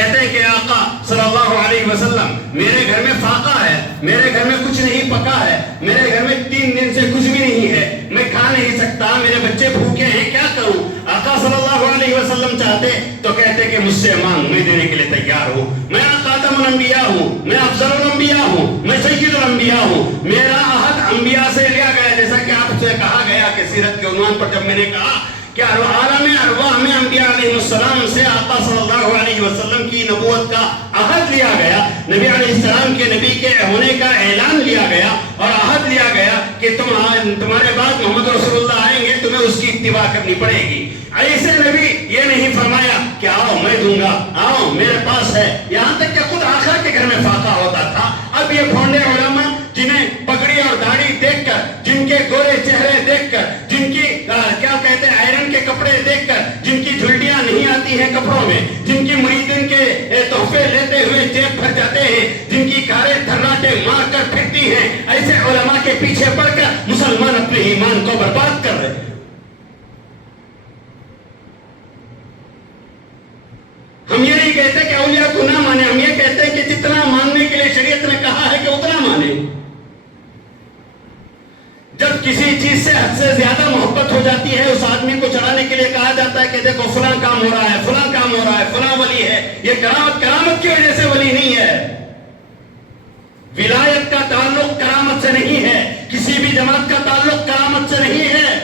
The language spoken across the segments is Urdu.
کہتے ہیں کہ آقا صلی اللہ علیہ وسلم میرے گھر میں فاقہ ہے، میرے گھر میں کچھ نہیں پکا ہے، میرے گھر میں 3 دن سے کچھ بھی نہیں ہے، میں کھا نہیں سکتا، میرے بچے بھوکے ہیں، کیا کروں؟ آقا صلی اللہ علیہ وسلم چاہتے تو کہتے کہ مجھ سے مانگ، میں دینے کے لیے تیار ہوں، میں خاتم الانبیاء ہوں، میں افضل الانبیاء ہوں، میں سید الانبیاء ہوں، میرا عہد انبیاء سے لیا گیا، جیسا کہ آپ سے کہا گیا کہ سیرت کے عنوان پر جب میں نے کہا کہ عالم ارواح میں انبیاء علیہ السلام سے آقا صلی اللہ علیہ وسلم کی نبوت کا عہد لیا گیا، نبی علیہ السلام کے نبی کے ہونے کا اعلان لیا گیا اور عہد لیا گیا کہ تمہارے بعد محمد رسول اللہ آئیں گے، تمہیں اس کی اتباع کرنی پڑے گی۔ ایسے نبی یہ نہیں فرمایا کہ آؤ میں دوں گا، آؤ میرے پاس ہے، یہاں تک کہ خود آقا کے گھر میں فاقہ ہوتا تھا۔ اب یہ بھونڈے علماء جنہیں پگڑی اور داڑھی دیکھ کر، جن کے گورے چہرے دیکھ کر، جن کی کیا کہتے ہیں آئرن کے کپڑے دیکھ کر، جن کی جھلٹیاں نہیں آتی ہیں کپڑوں میں، جن کی مریدین کے تحفے لیتے ہوئے جیب بھر جاتے ہیں، جن کی کاریں دھراٹے مار کر پھرتی ہیں، ایسے علماء کے پیچھے پڑ کر مسلمان اپنے ایمان کو برباد کر رہے ہیں۔ ہم یہ نہیں کہتے کہ اولیاء کو نہ مانے، ہم یہ کہتے ہیں کہ جتنا ماننے کے لیے شریعت نے کہا ہے کہ اتنا مانے۔ جب کسی چیز سے حد سے زیادہ محبت ہو جاتی ہے، اس آدمی کو چڑھانے کے لیے کہا جاتا ہے کہ دیکھو فلاں کام ہو رہا ہے، فلاں کام ہو رہا ہے، فلاں ولی ہے، یہ کرامت کی وجہ سے ولی نہیں ہے۔ ولایت کا تعلق کرامت سے نہیں ہے، کسی بھی جماعت کا تعلق کرامت سے نہیں ہے۔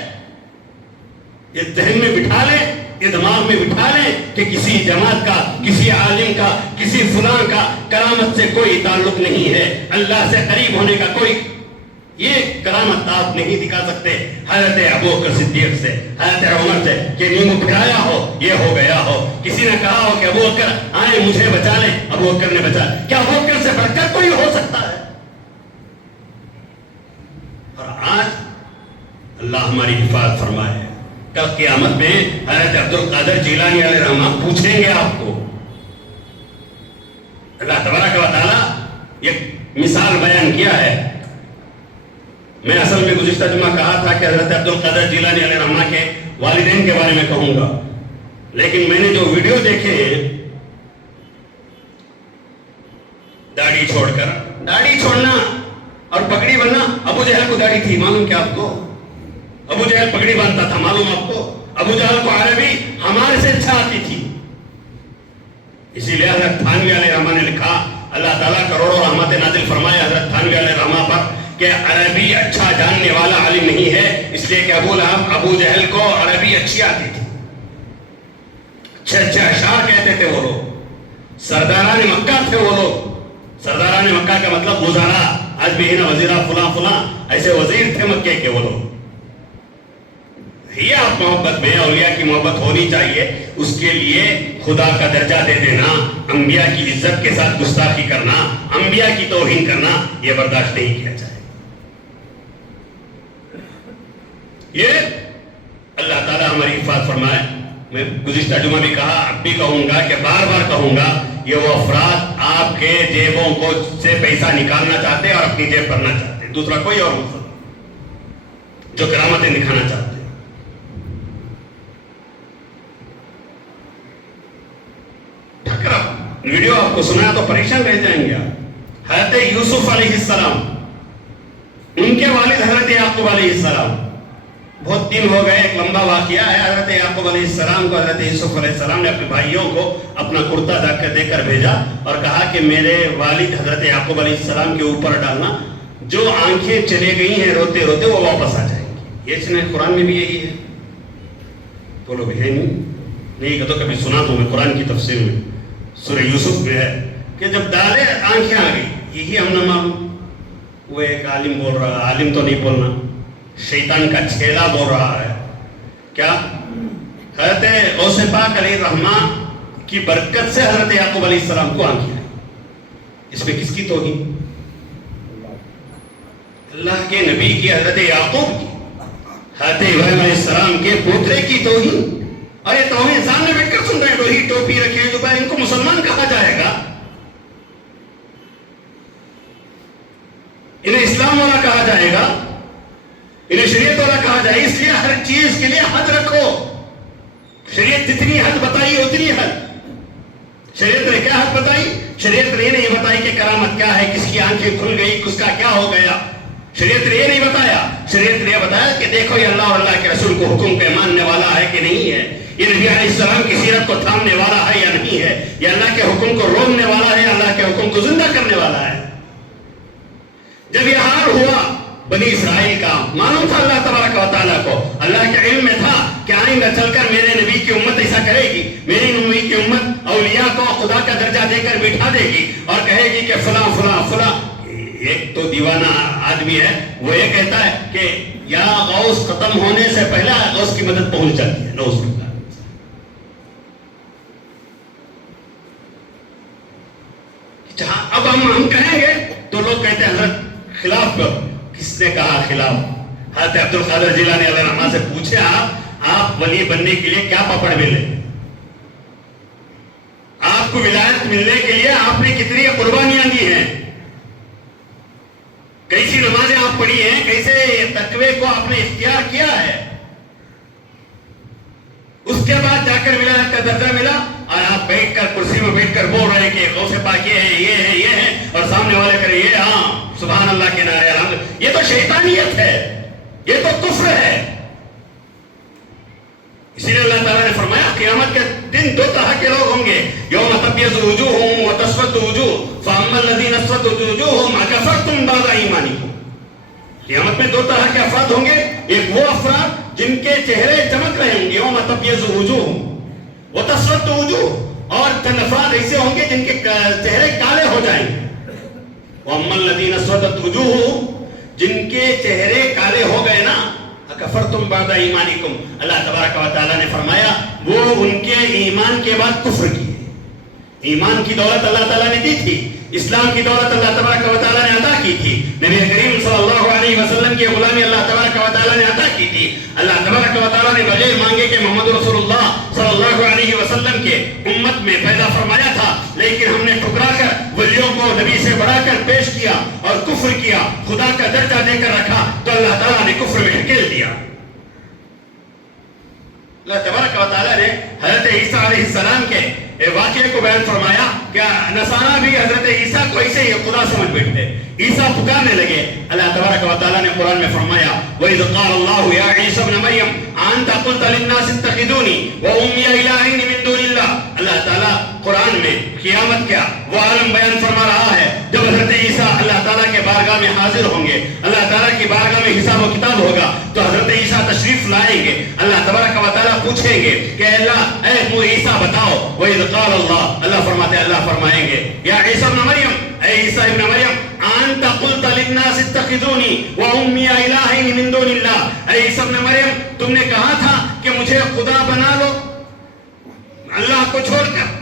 یہ ذہن میں بٹھا لیں، یہ دماغ میں بٹھا لیں کہ کسی جماعت کا، کسی عالم کا، کسی فلاں کا کرامت سے کوئی تعلق نہیں ہے، اللہ سے قریب ہونے کا کوئی یہ کرامت آپ نہیں دکھا سکتے حضرت ابوبکر صدیق سے، حضرت عمر سے کہ نیمو پھرایا ہو، یہ ہو گیا ہو، کسی نے کہا ہو کہ ابوبکر آئے مجھے بچا لیں، ابوبکر نے بچا، کیا ابوبکر سے بڑھ کر کوئی ہو سکتا ہے؟ اور آج اللہ ہماری حفاظت فرمائے، کل قیامت میں حضرت عبد القادر جیلانی علیہ الرحمہ پوچھیں گے آپ کو۔ اللہ تبارک و تعالی یہ مثال بیان کیا ہے۔ میں اصل میں گزشتہ جمعہ کہا تھا کہ حضرت عبد القادر جیلانی علیہ الرحمہ کے والدین کے بارے میں کہوں گا، لیکن میں نے جو ویڈیو دیکھے ہیں، داڑھی چھوڑ کر، داڑھی چھوڑنا اور پگڑی بننا، ابو جہل کو داڑھی تھی، معلوم کیا آپ کو؟ ابو جہل پگڑی باندھتا تھا، معلوم آپ کو؟ ابو جہل کو عربی ہمارے سے اچھا آتی تھی، اسی لیے حضرت تھانوی علیہ الرحمہ نے لکھا، اللہ تعالیٰ کروڑوں رحمت نازل فرمائے حضرت تھانوی علیہ الرحمہ پر کہ عربی اچھا جاننے والا عالم نہیں ہے، اس لیے کہ ابو جہل کو عربی اچھی آتی تھی، اچھے اچھے اشعار کہتے تھے وہ لوگ، سرداران مکہ تھے وہ لوگ۔ سرداران مکہ کا مطلب وزراء، آج بھی ہے نا وزیرہ فلاں فلاں، ایسے وزیر تھے مکے کے وہ لوگ۔ یہ آپ محبت میں اولیاء کی محبت ہونی چاہیے، اس کے لیے خدا کا درجہ دے دینا، انبیاء کی عزت کے ساتھ گستاخی کرنا، انبیاء کی توہین کرنا، یہ برداشت نہیں کیا جائے۔ یہ اللہ تعالیٰ ہماری حفاظت فرمائے۔ میں گزشتہ جمعہ بھی کہا، اب بھی کہوں گا کہ بار بار کہوں گا، یہ وہ افراد آپ کے جیبوں کو سے پیسہ نکالنا چاہتے ہیں اور اپنی جیب بھرنا چاہتے ہیں، دوسرا کوئی اور مقصد، جو کرامتیں دکھانا چاہتے ہیں۔ ویڈیو آپ کو سنا تو پریشان رہ جائیں گے آپ۔ حضرت یوسف علیہ السلام، ان کے والد حضرت یعقوب علیہ السلام، بہت دن ہو گئے، ایک لمبا واقعہ ہے۔ حضرت یعقوب علیہ السلام کو حضرت یوسف علیہ السلام نے اپنے بھائیوں کو اپنا کرتا دے کر بھیجا اور کہا کہ میرے والد حضرت یعقوب علیہ السلام کے اوپر ڈالنا، جو آنکھیں چلے گئی ہیں روتے روتے وہ واپس آ جائیں گی۔ یہ سنے قرآن میں بھی یہی ہے، بولو بھی ہے نہیں کہ تو کبھی سنا تو میں قرآن کی تفسیر میں سورہ یوسف میں ہے کہ جب ڈالے آنکھیں آ گئی، یہی ہم نہ معلوم، وہ ایک عالم بول رہا ہے، عالم تو نہیں بولنا، شیطان کا چھیلا بول رہا ہے کیا؟ حضرت غوث پاک علیہ الرحمہ کی برکت سے حضرت یعقوب علیہ السلام کو آنکھیں آئی، اس میں کس کی توہین؟ اللہ کے نبی کی، حضرت یعقوب کی، حضرت ابراہیم علیہ السلام کے پوترے کی توہین۔ اور یہ توہین سامنے بیٹھ کر سن رہے ہیں، وہی ٹوپی رکھے ہیں جو بھائی ان کو مسلمان کہا جائے گا، انہیں اسلام والا کہا جائے گا، انہیں شریعت والا کہا جائے گا۔ اس لیے ہر چیز کے لیے حد رکھو، شریعت جتنی حد بتائی اتنی حد۔ شریعت نے کیا بتائی؟ شریعت نے یہ نہیں بتائی کہ کرامت کیا ہے، کس کی آنکھیں کھل گئی، کس کا کیا ہو گیا. شریعت نے یہ نہیں بتایا. شریعت نے یہ بتایا کہ دیکھو یہ اللہ اور اللہ کے رسول کو حکم کے ماننے والا ہے کہ نہیں ہے، یہ نبی علیہ السلام کی سیرت کو تھامنے والا ہے یا نہیں ہے، یہ اللہ کے حکم کو روکنے والا ہے یا اللہ کے حکم کو زندہ کرنے والا ہے. جب یہ حال ہوا بنی اسرائیل کا، معلوم تھا اللہ تبارک و تعالیٰ کو، اللہ کے علم میں تھا کہ آئندہ چل کر میرے نبی کی امت ایسا کرے گی، میری نبی کی امت اولیاء کو خدا کا درجہ دے کر بٹھا دے گی اور کہے گی کہ فلاں فلاں فلاں. ایک تو دیوانہ آدمی ہے، وہ یہ کہتا ہے کہ یا غوث ختم ہونے سے پہلے غوث کی مدد پہنچ جاتی ہے. نعوذ باللہ. جہاں اب ہم کہیں گے تو لوگ کہتے ہیں حضرت خلاف کرو. کس نے کہا خلاف؟ حضرت عبد القادر جیلانی علیہ الرحمہ سے پوچھے آپ ولی بننے کے لیے کیا پپڑ ملے؟ آپ کو ولایت ملنے کے لیے آپ نے کتنی قربانیاں دی ہیں، کیسی نمازیں آپ پڑھی ہیں، کیسے تقوی کو آپ نے اختیار کیا ہے. اس کے بعد جا کر ولایت کا درجہ ملا اور آپ بیٹھ کر کرسی میں بیٹھ کر بول رہے کہ غوث پاک یہ ہے یہ ہے یہ ہے، اور سامنے والے کرے یہ ہاں سبحان اللہ کے نعرے الحمد. یہ تو شیطانیت ہے، یہ تو کفر ہے. اسی لیے اللہ تعالیٰ نے فرمایا قیامت کے دن دو طرح کے لوگ ہوں گے، یوم تبیض وجوہ وتسود وجوہ فاما الذین اسودت وجوہہم اکفرتم بعد ایمانکم. قیامت میں دو طرح کے افراد ہوں گے. ایک وہ افراد جن کے چہرے چمک رہے ہوں گے، یوم تبیض وجوہ وتسود وجوہ، اور چند افراد ایسے ہوں گے جن کے چہرے کالے ہو جائیں گے. واما الذین اسودت وجوہہم، جن کے چہرے کالے ہو گئے نا، اکفرتم بعد ایمانکم، اللہ تبارک و تعالیٰ نے فرمایا وہ ان کے ایمان کے بعد کفر کیے. ایمان کی دولت اللہ تعالیٰ نے دی تھی، اسلام کی دولت اللہ تبارک و تعالیٰ نے عطا کی تھی، نبی کریم صلی اللہ علیہ وسلم کی غلامی اللہ تبارک و تعالیٰ نے عطا کی تھی. اللہ تبارک و تعالیٰ نے بغیر مانگے کہ محمد رسول اللہ صلی اللہ علیہ وسلم کے امت میں پیدا فرمایا تھا، لیکن ہم نے ٹھکرا کر ولیوں کو نبی سے بڑھا کر پیش کیا اور کفر کیا، خدا کا درجہ دے کر رکھا تو اللہ تعالیٰ نے کفر میں ڈھکیل دیا. اللہ تبارک و تعالیٰ نے حضرت عیسیٰ علیہ السلام کے واقعے کو بیان فرمایا کہ نصارہ بھی حضرت عیسیٰ کو ایسے ہی خدا سمجھ بیٹھتے. عیسیٰ پکارنے لگے. اللہ تبارک و تعالیٰ نے قرآن میں فرمایا وَإِذْ قَالَ اللَّهُ يَا عِيسَى ابْنَ مَرْيَمَ أَأَنْتَ قُلْتَ لِلنَّاسِ اتَّخِذُونِي وَأُمِّيَ إِلَٰهَيْنِ مِن دُونِ اللَّهِ. اللہ تعالیٰ قرآن میں قیامت کا وہ عالم بیان فرما رہا ہے جب حضرت عیسیٰ اللہ تعالیٰ کے بارگاہ میں حاضر ہوں گے، اللہ تعالیٰ کی بارگاہ میں حساب و کتاب ہوگا تو حضرت عیسیٰ تشریف لائیں گے. اللہ تبارک و تعالیٰ پوچھیں گے کہ اللہ اے عیسیٰ بتاؤ. وَإِذْ قَالَ اللَّهُ، اللہ فرماتے اللہ فرمائیں گے یا عیسیٰ ابن مریم، اے عیسیٰ ابن مریم انت قلت للناس اتخذونی وامي الہین من دون اللہ. اے عیسیٰ ابن مریم تم نے کہا تھا کہ مجھے خدا بنا لو اللہ کو چھوڑ کر.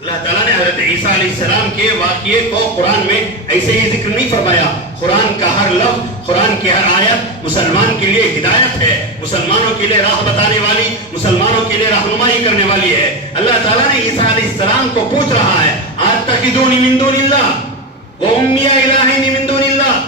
اللہ تعالیٰ نے حضرت عیسیٰ علیہ السلام کے واقعے کو قرآن میں ایسے ہی ذکر نہیں فرمایا. قرآن کا ہر لفظ، قرآن کی ہر آیت مسلمان کے لیے ہدایت ہے، مسلمانوں کے لیے راہ بتانے والی، مسلمانوں کے لیے رہنمائی کرنے والی ہے. اللہ تعالیٰ نے عیسیٰ علیہ السلام کو پوچھ رہا ہے اتخذونی من دون اللہ وامي الہین من دون اللہ،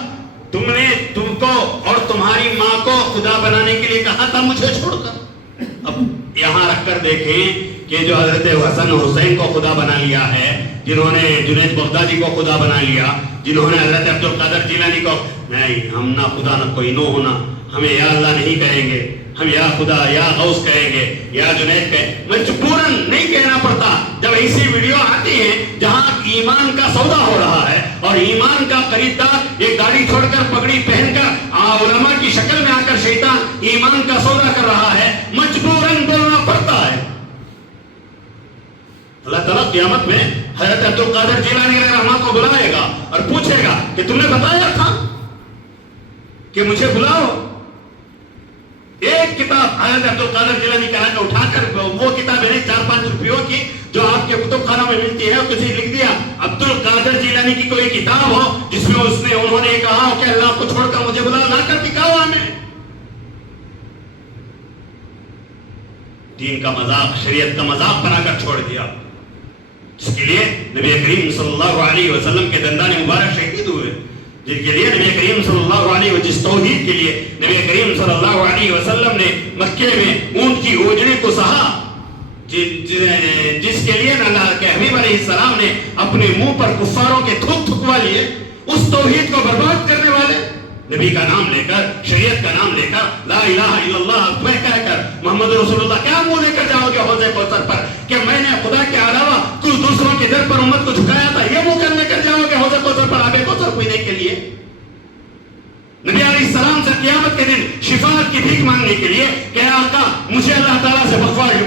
تم کو اور تمہاری ماں کو خدا بنانے کے لیے کہا تھا مجھے چھوڑ کر. اب یہاں رکھ کر دیکھیں کہ جو حضرت حسن حسین کو خدا بنا لیا ہے، جنہوں نے جنید بغدادی کو خدا بنا لیا، جنہوں نے حضرت عبد القادر جیلانی کو، نہیں ہم نہ خدا نہ کوئی نو ہونا، ہمیں یا اللہ نہیں کہیں گے، ہم یا خدا یا غوث کہیں گے یا جنید کہیں. مجبوراً نہیں کہنا پڑتا. جب ایسی ویڈیو آتی ہیں جہاں ایمان کا سودا ہو رہا ہے اور ایمان کا خریدار ایک داڑھی چھوڑ کر پگڑی پہن کر علماء کی شکل میں آ کر شیطان ایمان کا سودا کر رہا ہے، مجبوراً بولنا پڑتا ہے. اللہ تعالیٰ قیامت میں حضرت عبد القادر جیلانی علیہ الرحمہ کو بلائے گا اور پوچھے گا کہ تم نے بتایا تھا کہ مجھے بلاؤ. ایک کتاب حضرت عبد القادر جیلانی کا اٹھا کر وہ کتاب ہے 4-5 روپیوں کی جو آپ کے کتب خانہ میں ملتی ہے، کسی لکھ دیا عبد القادر جیلانی کی کوئی کتاب ہو جس میں انہوں نے کہا کہ اللہ کو چھوڑ کر مجھے بلا لا کر دکھاؤ ہمیں. دین کا مذاق، شریعت کا مذاق بنا کر چھوڑ دیا، جس کے لیے نبی کریم صلی اللہ علیہ وسلم کے دندان مبارک شہید ہوئے، جن کے لیے نبی کریم صلی اللہ علیہ وسلم، جس توحید کے لیے نبی کریم صلی اللہ علیہ وسلم نے مکے میں اونٹ کی اوجڑی کو سہا، جس کے لیے اللہ کے حبیب علیہ السلام نے اپنے منہ پر کفاروں کے تھوک تھکوا لیے، اس توحید کو برباد کرنے والے نبی کا نام لے کر، شریعت کا نام لے کر، لا الہ الا اللہ کہہ کر محمد رسول اللہ، کیا منہ لے کر جاؤ گے حوض کوثر پر کہ میں نے خدا کے علاوہ کچھ دوسروں کے در پر امت کو جھکایا تھا؟ یہ منہ کر لے کر جاؤ گے حوض کوثر پر آب کوثر پینے کے لیے؟ نبی علیہ السلام سے قیامت کے دن شفاعت کی بھیک مانگنے کے لیے کہ آقا مجھے اللہ تعالیٰ سے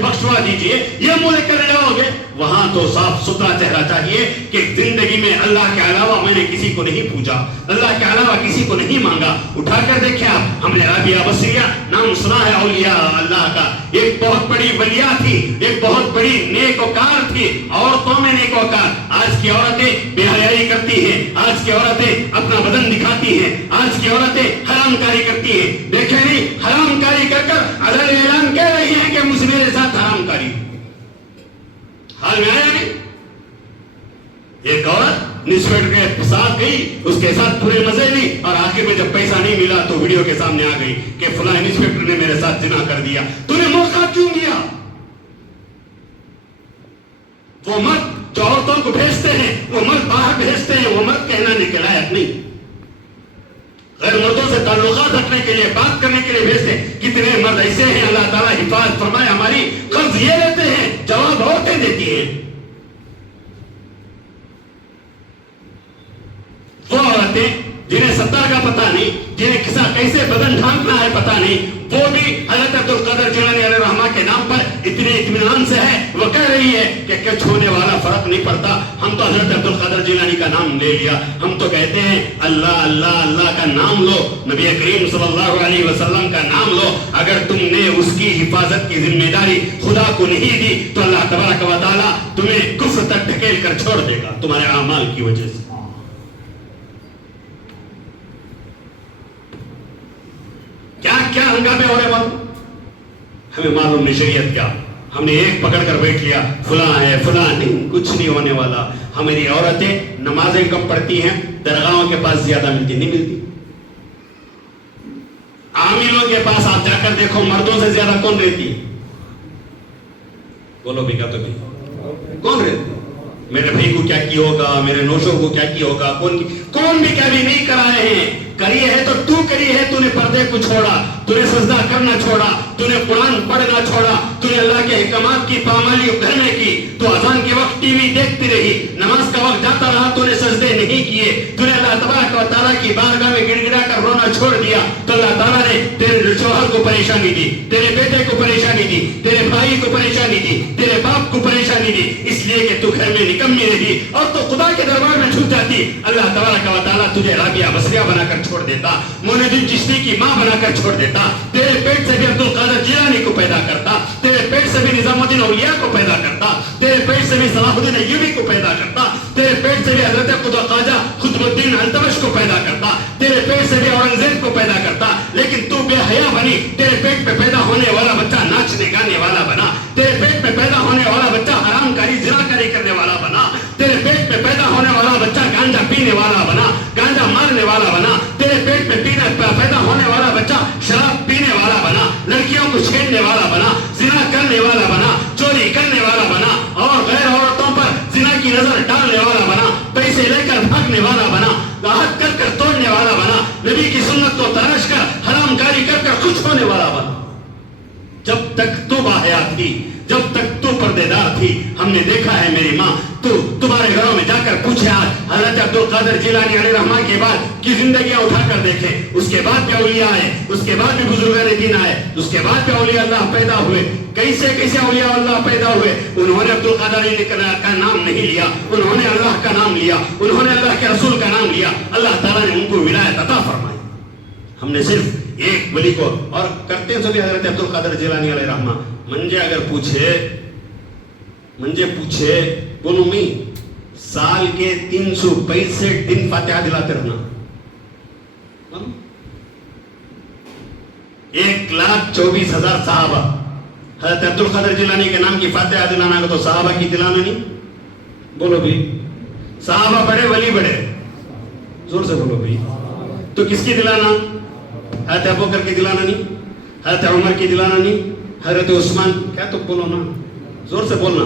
بخشوا دیجئے، یہ منہ لے کر جاؤ گے؟ وہاں تو صاف ستھرا چہرہ چاہیے کہ زندگی میں اللہ کے علاوہ میں نے کسی کو نہیں پوجا، اللہ کے علاوہ کسی کو نہیں مانگا۔ اٹھا کر دیکھیں آپ، ہم نے رابعہ بصریہ نام سنا ہے اولیاء اللہ کا، ایک بہت بڑی ولیہ تھی، ایک بہت بڑی نیکوکار تھی، عورتوں میں نیکوکار۔ آج کی عورتیں بے حیائی کرتی ہیں، آج کی عورتیں اپنا بدن دکھاتی ہیں، آج کی عورتیں حرام کاری کرتی ہیں۔ دیکھیں نہیں، حرام کاری کر کر علل اعلان کہہ رہی ہیں کہ مجھ میرے ساتھ حرام کاری۔ حال میں آیا نہیں؟ ایک عورت انسپیکٹر کے ساتھ گئی، اس کے ساتھ پورے مزے لی، اور آخر میں جب پیسہ نہیں ملا تو ویڈیو کے سامنے آ گئی کہ فلاں انسپیکٹر نے میرے ساتھ زنا کر دیا۔ تو نے موقع کیوں دیا؟ وہ مرد جو عورتوں کو بھیجتے ہیں، وہ مرد باہر بھیجتے ہیں، وہ مرد کہلانے کے لائق نہیں۔ غیر مردوں سے تعلقات رکھنے کے لیے، بات کرنے کے لیے بھیجتے ہیں۔ کتنے مرد ایسے ہیں، اللہ تعالیٰ حفاظت فرمائے، ہماری قرض یہ لیتے ہیں، جواب عورتیں دیتی ہیں۔ وہ عورتیں جنہیں ستر کا پتہ نہیں، جنہیں کیسے بدن ڈھانکنا ہے پتہ نہیں، وہ بھی حضرت عبدالقادر جیلانی علیہ الرحمہ کے نام پر اتنے اطمینان سے ہے، وہ کہہ رہی ہے کہ کچھ ہونے والا فرق نہیں پڑتا، ہم تو حضرت عبدالقادر جیلانی کا نام لے لیا، ہم تو کہتے ہیں اللہ اللہ اللہ کا نام لو، نبی کریم صلی اللہ علیہ وسلم کا نام لو۔ اگر تم نے اس کی حفاظت کی ذمہ داری خدا کو نہیں دی تو اللہ تبارک و تعالیٰ تمہیں کفر تک ڈھکیل کر چھوڑ دے گا تمہارے اعمال کی وجہ سے۔ کیا ہنگامے ہو رہے معلوم؟ ہمیں معلوم نہیں شریعت کیا، ہم نے ایک پکڑ کر بیٹھ لیا، فلاں ہے فلاں نہیں، کچھ نہیں ہونے والا۔ ہماری عورتیں نمازیں کم پڑھتی ہیں، درگاہوں کے پاس زیادہ ملتی نہیں ملتی۔ عاملوں کے پاس آپ جا کر دیکھو، مردوں سے زیادہ کون رہتی ہے؟ بولو بھی، تو بھی کون رہتی ہے؟ میرے بھائی کو کیا کی ہوگا، میرے نوشوں کو کیا کی ہوگا، کون بھی کبھی نہیں کرا رہے ہیں۔ کری ہے تو کری ہے، تو نے پردے کو چھوڑا، تو نے سجدہ کرنا چھوڑا، تو نے قرآن پڑھنا چھوڑا، تو نے اللہ کے احکامات کی پامالی گھر میں کی، تو اذان کے وقت ٹی وی دیکھتی رہی، نماز کا وقت جاتا رہا تو نے سجدے نہیں کیے، تو نے اللہ تبارک و تعالیٰ کی بارگاہ میں گڑ گڑا کر رونا چھوڑ دیا، تو اللہ تعالیٰ نے تیرے شوہر کو پریشانی دی، تیرے بیٹے کو پریشانی دی، تیرے بھائی کو پریشانی دی، تیرے باپ کو پریشانی دی، اس لیے کہ تو گھر میں نکمی رہی اور تو خدا کے دربار میں جھک جاتی۔ اللہ تبارک و تعالیٰ تجھے رابعہ بصریہ بنا کر چھوڑ دیتا، معین الدین چشتی کی ماں بنا کر چھوڑ دیتا، تیرے پیٹ سے بھی عبدالقادر جیلانی کو پیدا کرتا، تیرے پیٹ سے بھی نظام الدین اولیاء کو پیدا کرتا، تیرے پیٹ سے بھی صلاح الدین ایوبی کو پیدا کرتا، تیرے پیٹ سے بھی حضرت خواجہ قطب الدین التمش کو پیدا کرتا، تیرے پیٹ سے بھی اورنگزیب کو پیدا کرتا، لیکن تو بے حیا بنی، تیرے پیٹ پہ پیدا ہونے والا بچہ ناچنے گانے والا بنا، تیرے پیٹ پہ پیدا ہونے والا بچہ حرام کاری زنا کاری کرنے والا بنا، تیرے پیٹ پہ پیدا ہونے والا بچہ گانجا پینے والا بنا، گانجا مارنے والا بنا، تیرے پیٹ پہ پیدا ہونے والا بچہ شراب پینے والا بنا، لڑکیوں کو چھیڑنے والا بنا، زنا کرنے والا بنا، چوری کرنے والا بنا، اور غیر عورتوں پر زنا کی نظر ڈالنے والا بنا، پیسے لے کر بھاگنے والا بنا، عہد کر کر توڑنے والا بنا، نبی کی سنت کو تراش کر حرام کاری کر کر خوش ہونے والا بنا۔ جب تک تو باحیات تھی، جب تک تو پردے دار تھی، ہم نے دیکھا ہے میری ماں، تو تمہارے گھروں میں جا کر پوچھے آج حضرت عبدالقادر جیلانی علیہ الرحمہ کے بعد کی زندگیاں اٹھا کر دیکھیں، اس کے بعد بھی اولیاء آئے، اس کے بعد بھی بزرگان دین آئے، اس کے بعد بھی اولیاء اللہ پیدا ہوئے، کیسے اولیاء اللہ پیدا ہوئے۔ انہوں نے عبدالقادر کا نام نہیں لیا، انہوں نے اللہ کا نام لیا، انہوں نے اللہ کے رسول کا نام لیا، اللہ تعالیٰ نے ان کو ولایت عطا فرمائی۔ ہم نے صرف ایک ولی کو، اور کرتے ہیں سبھی حضرت عبدالقادر جیلانی علیہ الرحمہ، منجے اگر پوچھے بولو میں سال کے 365 دن فاتحہ دلاتے رہنا، 1,24,000 صحابہ، حضرت عبدالقادر جیلانی کے نام کی فاتحہ دلانا ہے تو صحابہ کی دلانا نہیں؟ بولو بھی، صحابہ بڑے ولی بڑے، زور سے بولو بھی، تو کس کی دلانا؟ حضرت ابوبکر کی دلانا نہیں، حضرت عمر کی دلانا نہیں، حضرت عثمان، کیا تو بولو نا، زور سے بولنا.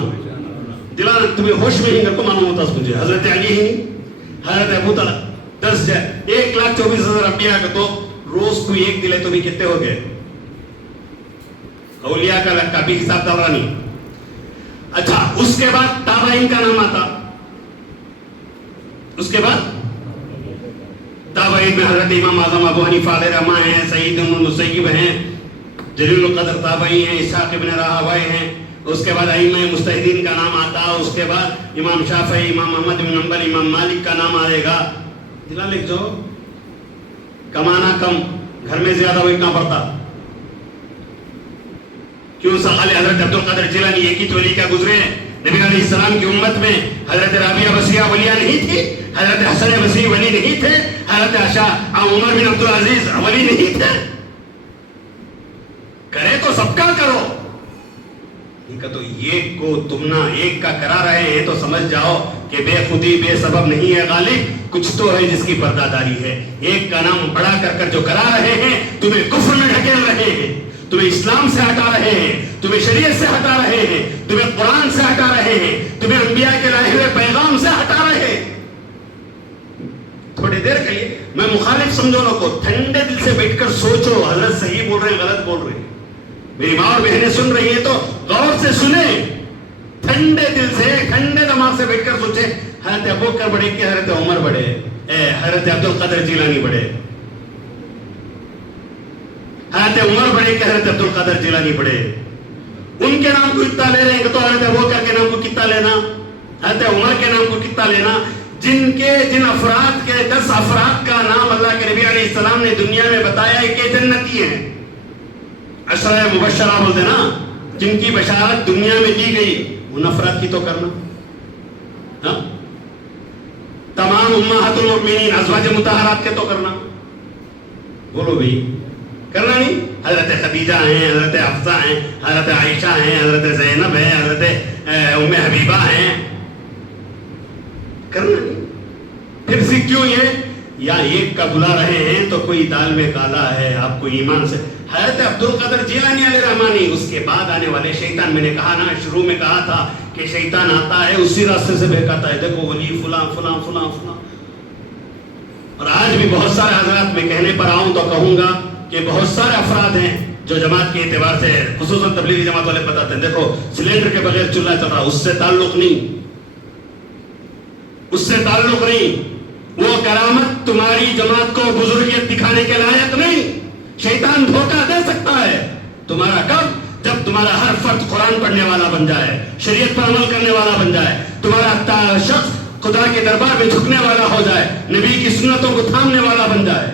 دلانا تمہیں ہوش میں ہی میرے کو معلوم ہوتا اس مجھے. حضرت علی ہی نہیں, حضرت ابو طالب 1,24,000 انبیاء کا تو روز کوئی ایک دلے تو بھی کتنے ہو گئے. اولیاء کا بھی حساب ڈال رہا نہیں. اچھا اس کے بعد تابعین کا نام آتا. اس کے بعد تابعین میں حضرت امام اعظم ابو حنیفہ علیہ رحمہ ہیں, سعید بن المسیب ہیں, جلیل القدر تابعی ہیں, اسحاق ابن راہوی ہیں. اس کے بعد ائمہ مجتہدین کا نام آتا. اس کے بعد امام شافعی, امام احمد بن حنبل, امام مالک کا نام آئے گا. دلا لکھ جو کمانا کم, گھر میں زیادہ وہ اتنا پڑتا. کیوں سخال حضرت عبد القادر جیلانی ایک ہی تولی کیا گزرے ہیں. نبی علیہ السلام کی امت میں حضرت رابعہ بصریہ ولیہ نہیں تھی, حضرت حسن بصری ولی نہیں تھے, حضرت عمر بن عبد العزیز ولی نہیں تھے. کرے تو سب کا کرو, تو ایک کو تم نہ ایک کا کرا رہے ہیں تو سمجھ جاؤ کہ بے خودی بے سبب نہیں ہے غالب, کچھ تو ہے جس کی پردہ داری ہے. ایک کا نام بڑا کر کر جو کرا رہے ہیں تمہیں کفر میں ڈھکیل رہے ہیں, تمہیں اسلام سے ہٹا رہے ہیں, تمہیں شریعت سے ہٹا رہے ہیں, تمہیں قرآن سے ہٹا رہے ہیں, تمہیں انبیاء کے لائے ہوئے پیغام سے ہٹا رہے ہیں. تھوڑی دیر کے لیے میں مخالف سمجھو لوگوں کو, ٹھنڈے دل سے بیٹھ کر سوچو حضرت صحیح بول رہے ہیں غلط بول رہے ہیں. میری ماں اور بہنیں سن رہی ہیں تو غور سے سنیں, ٹھنڈے دل سے ٹھنڈے دماغ سے بیٹھ کر سوچیں حضرت ابوبکر بڑے کہ حضرت عمر بڑے, حضرت عبد القادر جیلانی بڑے, حضرت عمر بڑے کہ حضرت عبد القادر جیلانی بڑے. ان کے نام کو کتنا لے رہے ہیں تو حضرت ابوبکر کے نام کو کتنا لینا, حضرت عمر کے نام کو کتنا لینا. جن افراد کے 10 افراد کا نام اللہ کے نبی علیہ السلام نے دنیا میں بتایا ہے کہ جنتی ہیں, عشرہ مبشرہ بولتے نا, جن کی بشارت دنیا میں دی گئی, ان افراد کی تو کرنا. تمام امہات المؤمنین ازواج مطہرات کے تو کرنا. بولو بھئی کرنا نہیں. حضرت خدیجہ ہیں, حضرت حفصہ ہیں, حضرت عائشہ ہیں, حضرت زینب ہیں, حضرت ام حبیبہ ہیں, کرنا نہیں. پھر سے کیوں یہ یا ایک کا بلا رہے ہیں تو کوئی دال میں کالا ہے, آپ کو ایمان سے. حضرت عبد القادر جیلانی علیہ رحمانی, اس کے بعد آنے والے شیطان, میں نے کہا نا شروع میں کہا تھا کہ شیطان آتا ہے اسی راستے سے بہکاتا ہے, دیکھو ولی فلاں فلاں فلاں فلاں. اور آج بھی بہت سارے حضرات میں کہنے پر آؤں تو کہوں گا کہ بہت سارے افراد ہیں جو جماعت کے اعتبار سے خصوصاً تبلیغی جماعت والے بتاتے ہیں دیکھو سلینڈر کے بغیر چولہا چل رہا, اس سے تعلق نہیں, اس سے تعلق نہیں. وہ کرامت تمہاری جماعت کو بزرگیت دکھانے کے لائق نہیں. شیطان دھوکہ دے سکتا ہے تمہارا کب, جب تمہارا ہر فرد قرآن پڑھنے والا بن جائے, شریعت پر عمل کرنے والا بن جائے, تمہارا شخص خدا کے دربار میں جھکنے والا ہو جائے, نبی کی سنتوں کو تھامنے والا بن جائے.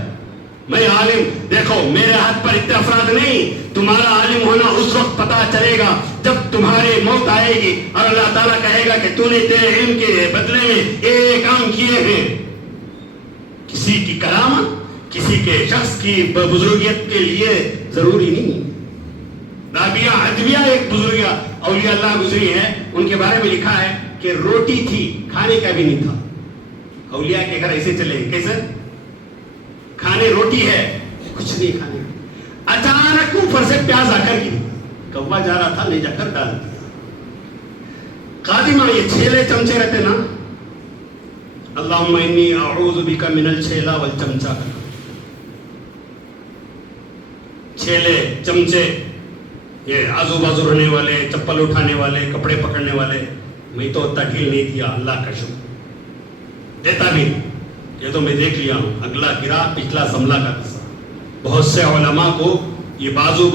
میں عالم, دیکھو میرے ہاتھ پر اتنے افراد نہیں, تمہارا عالم ہونا اس وقت پتا چلے گا جب تمہاری موت آئے گی اور اللہ تعالیٰ کہے گا کہ تو نے تیرے علم کے بدلے میں یہ کام کیے ہیں. کسی کی کرامت, کسی کے شخص کی بزرگیت کے لیے ضروری نہیں. رابعہ عجویہ ایک بزرگیہ اولیاء اللہ گزری ہے, ان کے بارے میں لکھا ہے کہ روٹی تھی, کھانے کا بھی نہیں تھا. اولیاء کے گھر ایسے چلے, کیسے کھانے روٹی ہے کچھ نہیں کھانے. اچانک اوپر سے پیاز آ کر گری, کوا جا رہا تھا لے جا کر ڈال دیا. قادمہ یہ چھیلے چمچے رہتے نا, اللہم انی اعوذ بک من الچھیلا والچمچہ. چھیلے چمچے یہ آزو بازو رہنے والے, چپل اٹھانے والے, کپڑے پکڑنے والے, میں تو اتنا ڈھیل نہیں دیا, اللہ کا شکر دیتا بھی نہیں. یہ تو میں دیکھ لیا ہوں, اگلا گرا پچھلا سملا کا قصہ. بہت سے علماء کو یہ بازو